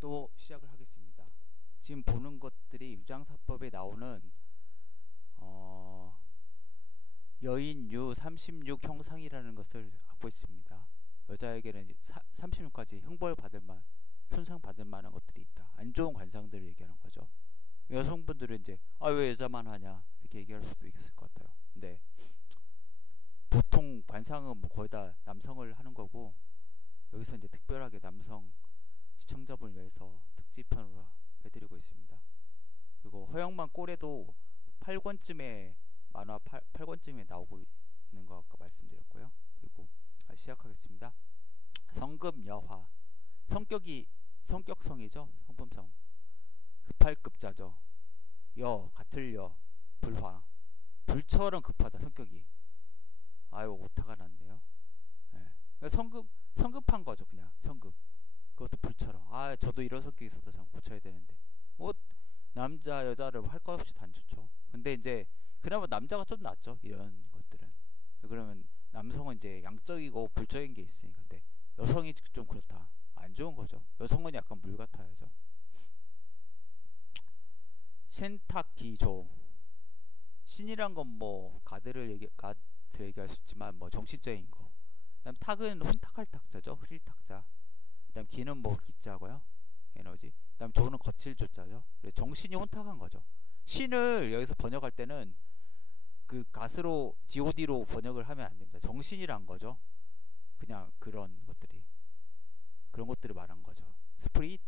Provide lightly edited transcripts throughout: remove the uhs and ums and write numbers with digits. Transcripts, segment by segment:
또 시작을 하겠습니다. 지금 보는 것들이 유장사법에 나오는 여인 유 36 형상이라는 것을 갖고 있습니다. 여자에게는 36가지 형벌받을 만, 손상받을 만한 것들이 있다. 안 좋은 관상들을 얘기하는 거죠. 여성분들은 이제 왜 여자만 하냐 이렇게 얘기할 수도 있을 것 같아요. 근데 보통 관상은 뭐 거의 다 남성을 하는 거고, 여기서 이제 특별하게 남성 시청자분을 위해서 특집편으로 해드리고 있습니다. 그리고 허영만 꼴에도 8권쯤에 만화 8권쯤에 나오고 있는 거 아까 말씀드렸고요. 그리고 시작하겠습니다. 성급여화, 성격성이죠. 성품성. 급할급자죠. 같을 불화, 불처럼 급하다. 성격이 오타가 났네요. 네. 성급한 거죠. 그냥 성급. 그것도 불처럼 저도 이런 성격이 있어서 참 고쳐야 되는데, 뭐 남자 여자를 할 것 없이 다 안 좋죠. 근데 이제 그나마 남자가 좀 낫죠, 이런 것들은. 그러면 남성은 이제 양적이고 불적인 게 있으니까. 근데 여성이 좀 그렇다, 안 좋은 거죠. 여성은 약간 물 같아야죠. 신탁기조, 신이란 건 뭐 가드를 얘기할 수 있지만 뭐 정신적인 거. 그다음 탁은 혼탁할 탁자죠, 흐릴 탁자. 그다음 기는 뭐 기자고요, 에너지. 그다음 조는 거칠 조자죠. 그래서 정신이 혼탁한 거죠. 신을 여기서 번역할 때는 그 가스로 god로 번역을 하면 안 됩니다. 정신이란 거죠. 그냥 그런 것들을 말한 거죠. 스프릿,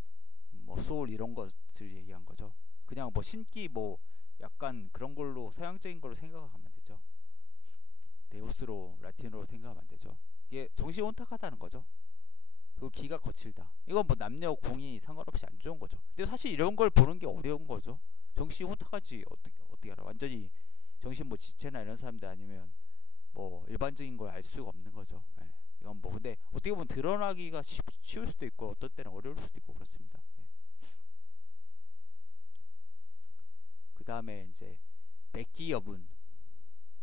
뭐 소울 이런 것을 얘기한 거죠. 그냥 뭐 신기 뭐 약간 그런 걸로 서양적인 걸로 생각하면 되죠. 데우스로 라틴어로 생각하면 안 되죠. 이게 정신이 혼탁하다는 거죠. 그리고 기가 거칠다. 이건 뭐 남녀 공이 상관없이 안 좋은 거죠. 근데 사실 이런 걸 보는 게 어려운 거죠. 정신이 혼탁하지 어떻게 알아? 완전히 정신 뭐 지체나 이런 사람들 아니면 뭐 일반적인 걸 알 수가 없는 거죠. 이건 뭐 근데 어떻게 보면 드러나기가 쉬울 수도 있고 어떤 때는 어려울 수도 있고 그렇습니다. 그 다음에 이제 백기여분,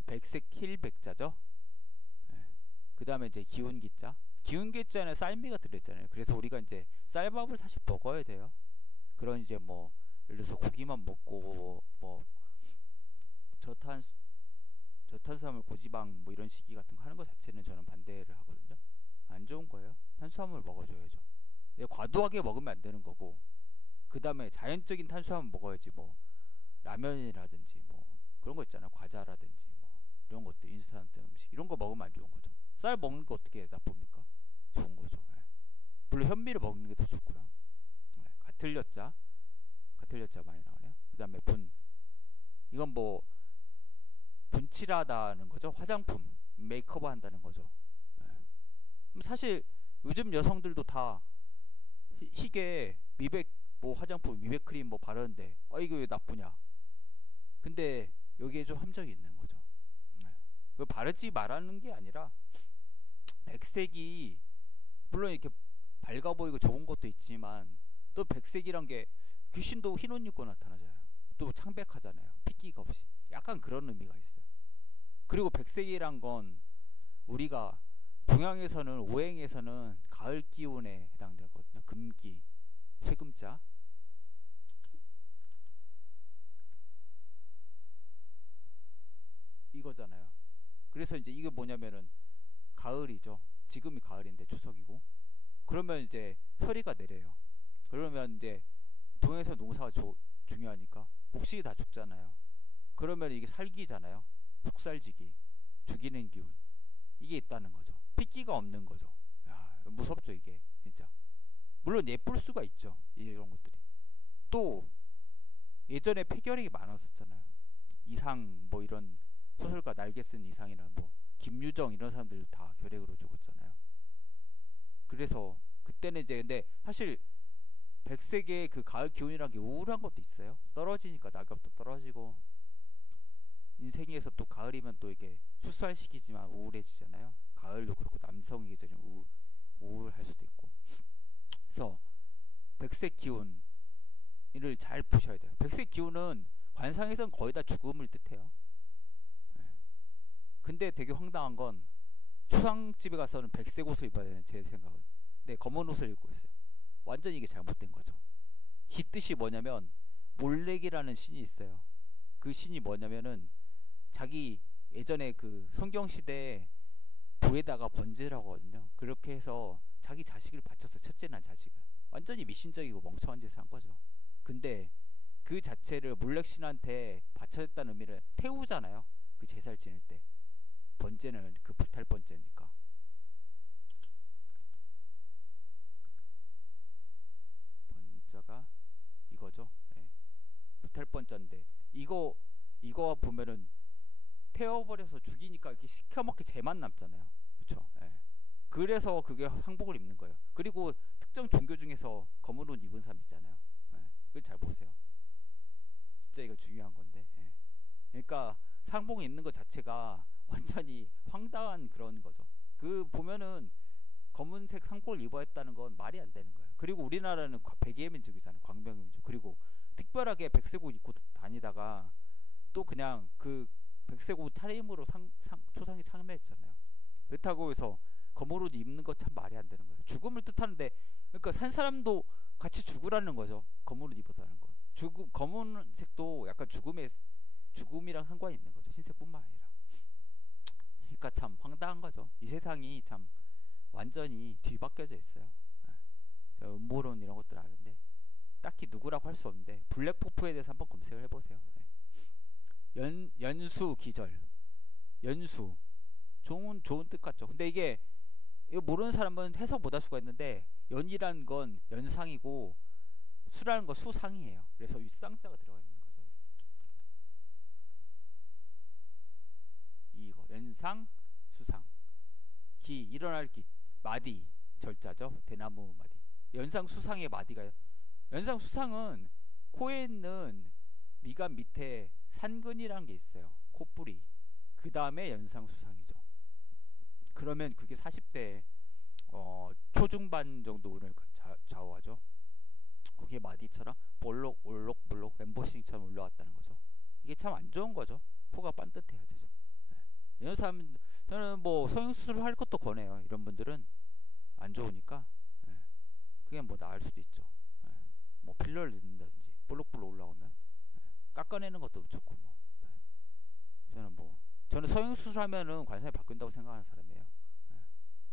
백색 힐백자죠. 그 다음에 이제 기운기자. 기운기자는 쌀미가 들어있잖아요. 그래서 우리가 이제 쌀밥을 사실 먹어야 돼요. 그런 이제 뭐 예를 들어서 고기만 먹고 뭐 저탄수화물 고지방 뭐 이런 시기 같은 거 하는 것 자체는 저는 반대를 하거든요. 안 좋은 거예요. 탄수화물 먹어줘야죠. 과도하게 먹으면 안 되는 거고, 그 다음에 자연적인 탄수화물 먹어야지. 뭐 라면이라든지 뭐 그런 거 있잖아요. 과자라든지 뭐 이런 것들, 인스턴트 음식 이런 거 먹으면 안 좋은 거죠. 쌀 먹는 거 어떻게 나쁩니까? 좋은 거죠. 물론 현미를 먹는 게 더 좋고요. 같을 여자 많이 나오네요. 그 다음에 분, 이건 뭐 분칠하다는 거죠. 화장품, 메이크업 한다는 거죠. 사실 요즘 여성들도 다 희게 미백 뭐 화장품, 미백 크림 뭐 바르는데 이게 왜 나쁘냐? 근데 여기에 좀 함정이 있는 거죠. 그 바르지 말라는 게 아니라, 백색이 물론 이렇게 밝아 보이고 좋은 것도 있지만 또 백색이란 게 귀신도 흰 옷 입고 나타나잖아요. 또 창백하잖아요. 핏기가 없이. 약간 그런 의미가 있어요. 그리고 백색이란 건 우리가 동양에서는 오행에서는 가을 기운에 해당되거든요. 금기, 쇠금자. 이거잖아요. 그래서 이제 이게 뭐냐면은 가을이죠. 지금이 가을인데 추석이고, 그러면 이제 서리가 내려요. 그러면 이제 동해에서 농사가 중요하니까 곡식이 다 죽잖아요. 그러면 이게 살기잖아요. 속살지기, 죽이는 기운, 이게 있다는 거죠. 핏기가 없는 거죠. 무섭죠 이게 진짜. 물론 예쁠 수가 있죠, 이런 것들이. 또 예전에 폐결핵이 많았었잖아요. 이상 뭐 이런 소설가 날개 쓴 이상이나 뭐 김유정 이런 사람들 다 결핵으로 죽었잖아요. 그래서 그때는 이제, 근데 사실 백색의 그 가을 기운이란 게 우울한 것도 있어요. 떨어지니까 낙엽도 떨어지고, 인생에서 또 가을이면 또 이게 출소할 시기지만 우울해지잖아요. 가을도 그렇고 남성의 계절이 우울할 수도 있고. 그래서 백색 기운을 잘 푸셔야 돼요. 백색 기운은 관상에선 거의 다 죽음을 뜻해요. 근데 되게 황당한 건 초상집에 가서는 백색 옷을 입어야 되는 제 생각은. 네, 검은 옷을 입고 있어요. 완전히 이게 잘못된 거죠. 이 뜻이 뭐냐면 몰렉이라는 신이 있어요. 그 신이 뭐냐면은 자기 예전에 그 성경 시대에 불에다가 번제를 하거든요. 그렇게 해서 자기 자식을 바쳐서 첫째 난 자식을 완전히 미신적이고 멍청한 짓을 한 거죠. 근데 그 자체를 몰렉 신한테 바쳐졌다는 의미를 태우잖아요. 그 제사를 지낼 때 번제는 그 불탈 번제니까. 번제가 이거죠. 예. 불탈 번제인데 이거 보면은 태워버려서 죽이니까 이렇게 시커멓게 재만 남잖아요. 그렇죠? 예. 그래서 그게 항복을 입는 거예요. 그리고 특정 종교 중에서 검은 옷 입은 사람 있잖아요. 예. 그걸 잘 보세요. 진짜 이거 중요한 건데. 예. 그러니까 상복 입는 것 자체가 완전히 황당한 그런 거죠. 그 보면은 검은색 상복을 입어야 했다는 건 말이 안 되는 거예요. 그리고 우리나라는 백의 민족이잖아요. 광명의 민족. 그리고 특별하게 백색 옷 입고 다니다가 또 그냥 그 백색 옷 차림으로 초상에 참여했잖아요. 그렇다고 해서 검은 옷 입는 거 참 말이 안 되는 거예요. 죽음을 뜻하는데 그러니까 산 사람도 같이 죽으라는 거죠. 검은 옷 입어서라는 거. 검은색도 약간 죽음이랑 상관이 있는 거죠. 흰색뿐만 아니라. 그러니까 참 황당한 거죠. 이 세상이 참 완전히 뒤바뀌어져 있어요. 제가 음모론 이런 것들 아는데 딱히 누구라고 할 수 없는데 블랙포프에 대해서 한번 검색을 해보세요. 연수 기절, 연수 좋은 뜻 같죠. 근데 이거 모르는 사람은 해석 못할 수가 있는데 연이라는 건 연상이고 수라는 건 수상이에요. 그래서 윗상자가 들어가 있는 거죠. 이거 연상 수상 기 일어날 기 마디 절자죠. 대나무 마디. 연상 수상의 마디가 연상 수상은 코에 있는 미간 밑에 산근이라는 게 있어요. 콧불이. 그 다음에 연상 수상이죠. 그러면 그게 40대 초중반 정도 운을 좌우하죠. 그게 마디처럼 볼록 엠보싱처럼 올라왔다는 거죠. 이게 참 안 좋은 거죠. 코가 반듯해야 되죠. 이런 사람 저는 뭐 성형수술 할 것도 권해요. 이런 분들은 안 좋으니까 그게 뭐 나을 수도 있죠. 뭐 필러를 넣는다든지 볼록볼록 올라오면 깎아내는 것도 좋고 뭐. 저는 성형수술 하면은 관상이 바뀐다고 생각하는 사람이에요.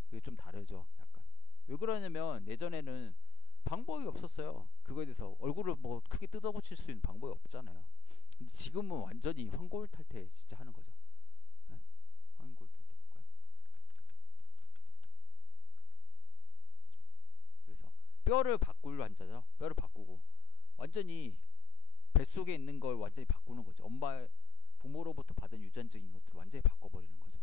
그게 좀 다르죠. 약간 왜 그러냐면 예전에는 방법이 없었어요. 그거에 대해서 얼굴을 뭐 크게 뜯어고칠 수 있는 방법이 없잖아요. 근데 지금은 완전히 황골탈태 진짜 하는 거죠. 황골탈태 볼까요? 그래서 뼈를 바꿀 환자죠. 뼈를 바꾸고 완전히 뱃속에 있는 걸 완전히 바꾸는 거죠. 부모로부터 받은 유전적인 것들을 완전히 바꿔버리는 거죠.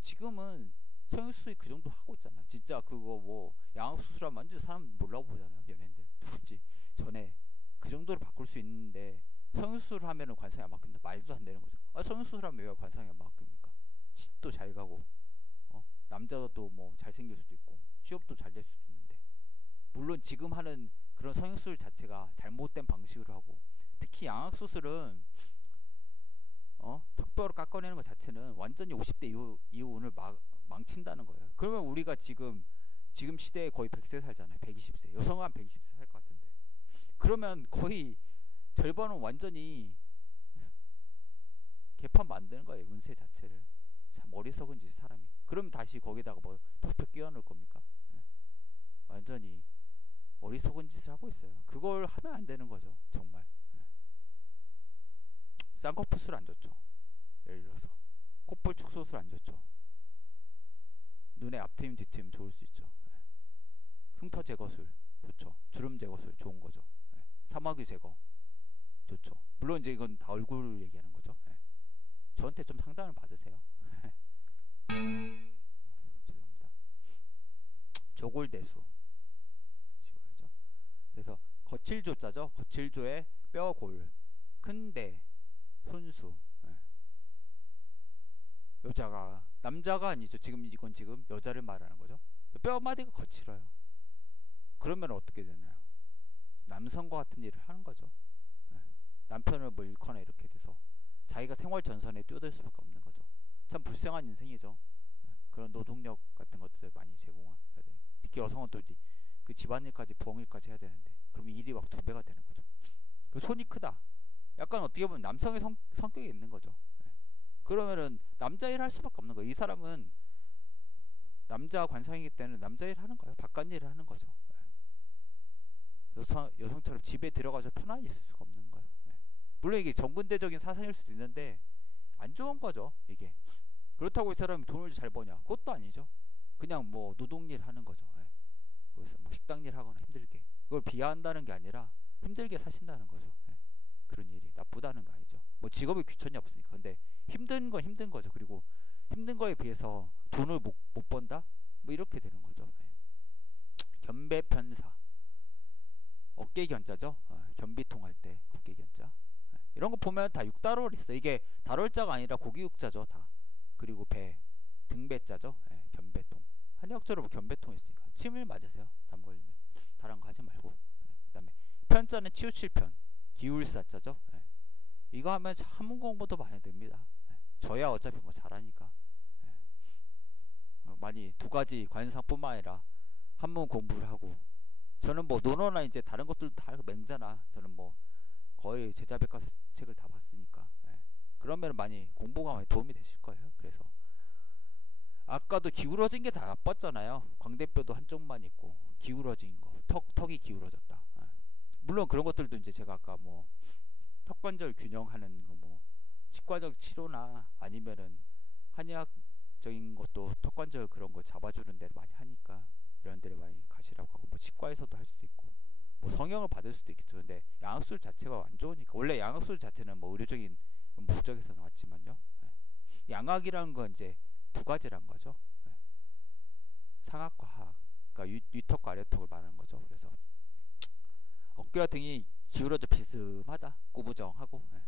지금은 성형수술이 그 정도 하고 있잖아요. 진짜 그거 뭐 양악수술하면 완전 사람 몰라고 보잖아요. 연예인들 누군지 전에 그 정도로 바꿀 수 있는데 성형수술 하면은 관상이 안 바뀐다 말도 안 되는 거죠. 성형수술 하면 왜 관상이 안 바뀝니까? 집도 잘 가고 남자도 뭐 잘생길 수도 있고 취업도 잘 될 수도 있는데 물론 지금 하는 그런 성형수술 자체가 잘못된 방식으로 하고 특히 양악수술은 턱뼈로 깎아내는 것 자체는 완전히 50대 이후 운을 망친다는 거예요. 그러면 우리가 지금 시대에 거의 100세 살잖아요. 120세. 여성은 한 120세 살 것 같은데. 그러면 거의 절반은 완전히 개판 만드는 거예요. 운세 자체를. 참 어리석은 짓 사람이. 그러면 다시 거기다가 뭐 턱뼈 끼워 넣을 겁니까? 완전히 어리석은 짓을 하고 있어요. 그걸 하면 안 되는 거죠. 정말. 쌍꺼풀 안 좋죠. 예를 들어서 콧볼 축소술 안 좋죠. 눈의 앞트임 뒤트임 좋을 수 있죠. 흉터 제거술 좋죠. 주름 제거술 좋은 거죠. 사마귀 제거 좋죠. 물론 이제 이건 다 얼굴 얘기하는 거죠. 저한테 좀 상담을 받으세요. 죄송합니다. 조골대수 지워야죠. 그래서 거칠조자죠. 거칠조의 뼈골 큰대 손수. 남자가 아니죠. 이건 지금 여자를 말하는 거죠. 뼈마디가 거칠어요. 그러면 어떻게 되나요? 남성과 같은 일을 하는 거죠. 남편을 뭐 잃거나 이렇게 돼서 자기가 생활 전선에 뛰어들 수밖에 없는 거죠. 참 불쌍한 인생이죠. 그런 노동력 같은 것들 많이 제공해야 되니까. 특히 여성은 또 그 집안일까지 부엌일까지 해야 되는데 그럼 일이 막 2배가 되는 거죠. 그리고 손이 크다. 약간 어떻게 보면 남성의 성격이 있는 거죠. 예. 그러면은 남자 일 할 수밖에 없는 거예요. 이 사람은 남자 관상이기 때문에 남자 일 하는 거예요. 바깥 일을 하는 거죠. 예. 여성처럼 집에 들어가서 편안히 있을 수가 없는 거예요. 예. 물론 이게 정근대적인 사상일 수도 있는데 안 좋은 거죠. 이게 그렇다고 이 사람이 돈을 잘 버냐? 그것도 아니죠. 그냥 뭐 노동일 하는 거죠. 예. 거기서 뭐 식당 일 하거나 힘들게 그걸 비하한다는 게 아니라 힘들게 사신다는 거죠. 예. 그런 일이 나쁘다는 거 아니죠. 뭐 직업이 귀천이 없으니까. 근데 힘든 건 힘든 거죠. 그리고 힘든 거에 비해서 돈을 못 번다? 뭐 이렇게 되는 거죠. 예. 견배편사 어깨견자죠. 견비통 할 때 어깨견자. 예. 이런 거 보면 다 육달월 있어. 이게 달월자가 아니라 고기육자죠. 다. 그리고 배 등배자죠. 예. 견배통 한의학적으로 뭐 견배통 있으니까 침을 맞으세요. 담 걸리면 다른 거 하지 말고. 예. 그 다음에 편자는 치우칠편 기울사자죠. 예. 이거 하면 한문 공부도 많이 됩니다. 예. 저야 어차피 뭐 잘하니까. 예. 많이 2가지 관상뿐만 아니라 한문 공부를 하고 저는 뭐 논어나 이제 다른 것들도 다 맹자나 저는 뭐 거의 제자백과 책을 다 봤으니까. 예. 그러면 많이 공부가 많이 도움이 되실 거예요. 그래서 아까도 기울어진 게 다 나빴잖아요. 광대뼈도 한쪽만 있고 기울어진 거, 턱이 기울어졌다. 예. 물론 그런 것들도 이제 제가 아까 뭐 턱관절 균형하는 거 뭐 치과적 치료나 아니면은 한의학적인 것도 턱관절 그런 거 잡아주는 데를 많이 하니까 이런 데를 많이 가시라고 하고 뭐 치과에서도 할 수도 있고 뭐 성형을 받을 수도 있겠죠. 근데 양악술 자체가 안 좋으니까 원래 양악술 자체는 뭐 의료적인 목적에서 나왔지만요. 예. 양악이라는 건 이제 2가지란 거죠. 예. 상악과 하악. 그러니까 위턱과 아래턱을 말하는 거죠. 그래서 어깨와 등이 기울어져 비스듬하다. 꾸부정하고. 예.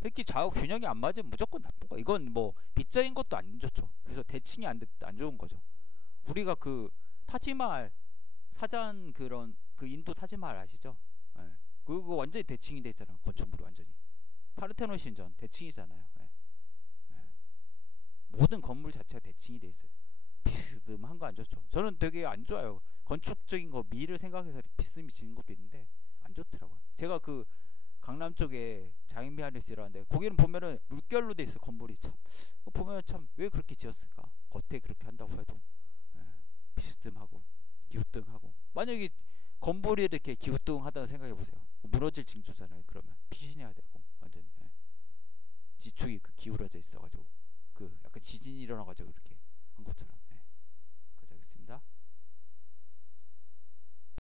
이렇게 좌우 균형이 안 맞으면 무조건 나쁜 거. 이건 뭐 빗자인 것도 안 좋죠. 그래서 대칭이 안 좋은 거죠. 우리가 그 타지마할 사잔 그런 그 인도 타지마할 아시죠? 예. 그거 완전히 대칭이 돼 있잖아요. 건축물이 완전히 파르테논 신전 대칭이잖아요. 예. 예. 모든 건물 자체가 대칭이 돼 있어요. 비스듬한 거 안 좋죠. 저는 되게 안 좋아요. 건축적인 거 미를 생각해서 비스듬히 지는 것도 있는데 안 좋더라고요. 제가 그 강남 쪽에 장인미하네스라는데 거기는 보면은 물결로 돼 있어. 건물이 참 보면 참 왜 그렇게 지었을까. 겉에 그렇게 한다고 해도 예. 비스듬하고 기우뚱하고 만약에 건물이 이렇게 기우뚱하다는 생각해 보세요. 무너질 징조잖아요. 그러면 피신해야 되고 완전히 예. 지축이 그 기울어져 있어가지고 그 약간 지진이 일어나가지고 이렇게 한 것처럼 예. 가져가겠습니다.